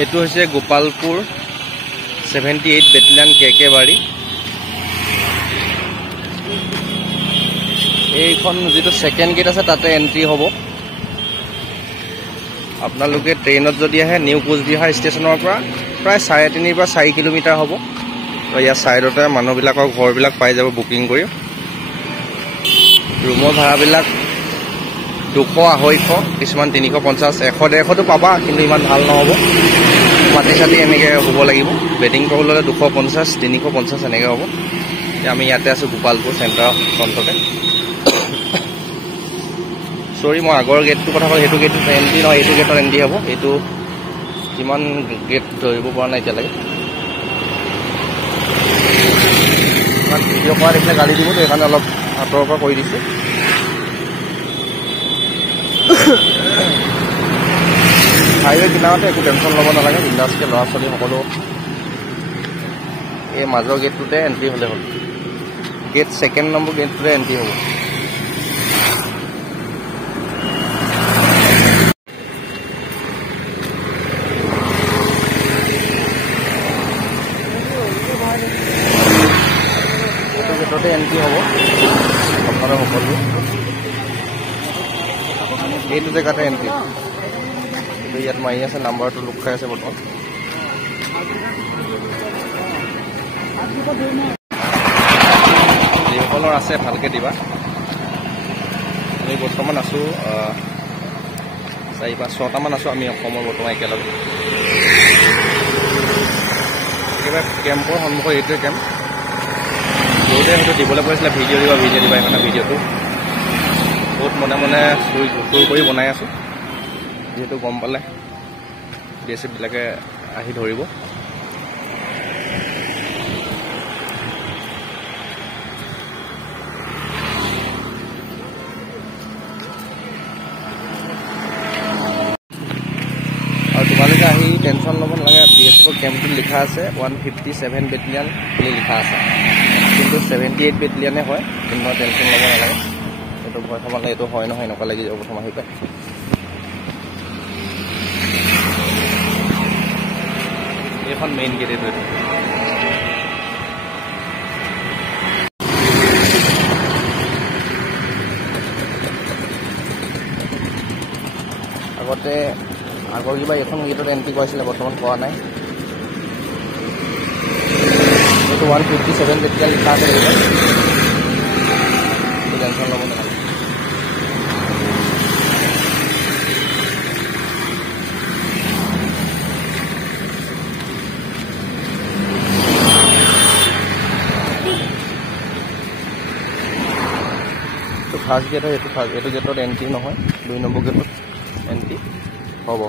এইটো হৈছে গোপালপুৰ 78 বেটেলিয়ান কেকে বাৰী। এইখন যেটো সেকেন্ড গেট আছে তাতে এন্ট্ৰি হ'ব। আপোনালোকে ট্ৰেইনত যদি আহে নিউ কোচবিহাৰ ষ্টেচনৰ পৰা প্ৰায় 3.5 পৰা 4 কিলোমিটাৰ হ'ব। তো ইয়াৰ সাইডতে মানুহবিলাকৰ ঘৰবিলাক পাই যাব বুকিং কৰি। ৰুমৰ ভাড়াবিলাক 200-250, কিছুমান 350, 100-150টো পাবা, কিন্তু ইমান ভাল নহ'ব। মাটি চাটি এনেকৈ হ'ব লাগিব। বেডিং টল হ'লে 250, 350 এনেকৈ হ'ব। আমি ইয়াতে আছোঁ গোপালপুৰ চেণ্টাৰ ফ্ৰণ্টতে। সৰি মই আগৰ গেটটোৰ কথা ক'লোঁ, সেইটো গেটত এণ্ট্ৰি নহয়, এইটো গেটত এণ্ট্ৰি হ'ব। এইটো কিমান গেট ধৰিব পৰা নাই এতিয়ালৈকে। ইমান ভিডিঅ' কৰা দেখিলে গালি দিবতো, সেইকাৰণে অলপ আঁতৰৰ পৰা কৰি দিছোঁ। হাইৱে কিনাৰতে একো টেনশ্যন ল'ব নালাগে, বিন্দাছকৈ ল'ৰা ছোৱালী সকলো এই মাজৰ গেটটোতে এণ্ট্ৰি হ'লে হ'ল। গেট সেকেন্ড নম্বৰ গেটটোতে এণ্ট্ৰি হ'ব। এইটো গেটতে এণ্ট্ৰি হ'ব আপোনাৰ সকলো। এইটো জেগাতে এণ্ট্ৰি। ইয়াত মাৰি আছে, নাম্বাৰটো লোক খাই আছে বৰ্তমান। যিসকলৰ আছে ভালকৈ দিবা। আমি বৰ্তমান আছোঁ 4-5-6টামান আছোঁ আমি অসমৰ বৰ্তমান একেলগে। একেবাৰে কেম্পৰ সন্মুখত এইটোৱে কেম্প। বহুতে হয়তো দিবলৈ কৈছিলে ভিডিঅ' দিবা, সেইকাৰণে ভিডিঅ'টো বহুত মনে চুৰ কৰি বনাই আছোঁ। যিহেতু গম পালে BSF-বিলাকে আহি ধৰিব। আৰু তোমালোকে আহি টেনশ্যন ল'ব নালাগে। BSF কেম্পটোত লিখা আছে 157 বেটেলিয়ান বুলি লিখা আছে, কিন্তু 78 বেটেলিয়ানে হয়। কিন্তু টেনশ্যন ল'ব নালাগে, এইটো ভয় খাব নালাগে। এইটো হয় নহয় এনেকুৱা লাগি যাব প্ৰথম আহি পায়। এইখন মেইন গেট। এইটো আগতে আগৰ কিবা এখন গেটত এণ্ট্ৰি কৰিছিলে, বৰ্তমান পোৱা নাই। এইটো 157 বেটেলিয়ান লিখা আছে, টেনশ্যন ল'ব নালাগে। ফাৰ্ষ্ট গেট হয়, এইটো গেটত এণ্ট্ৰি নহয়, 2 নম্বৰ গেটত এণ্ট্ৰি হ'ব।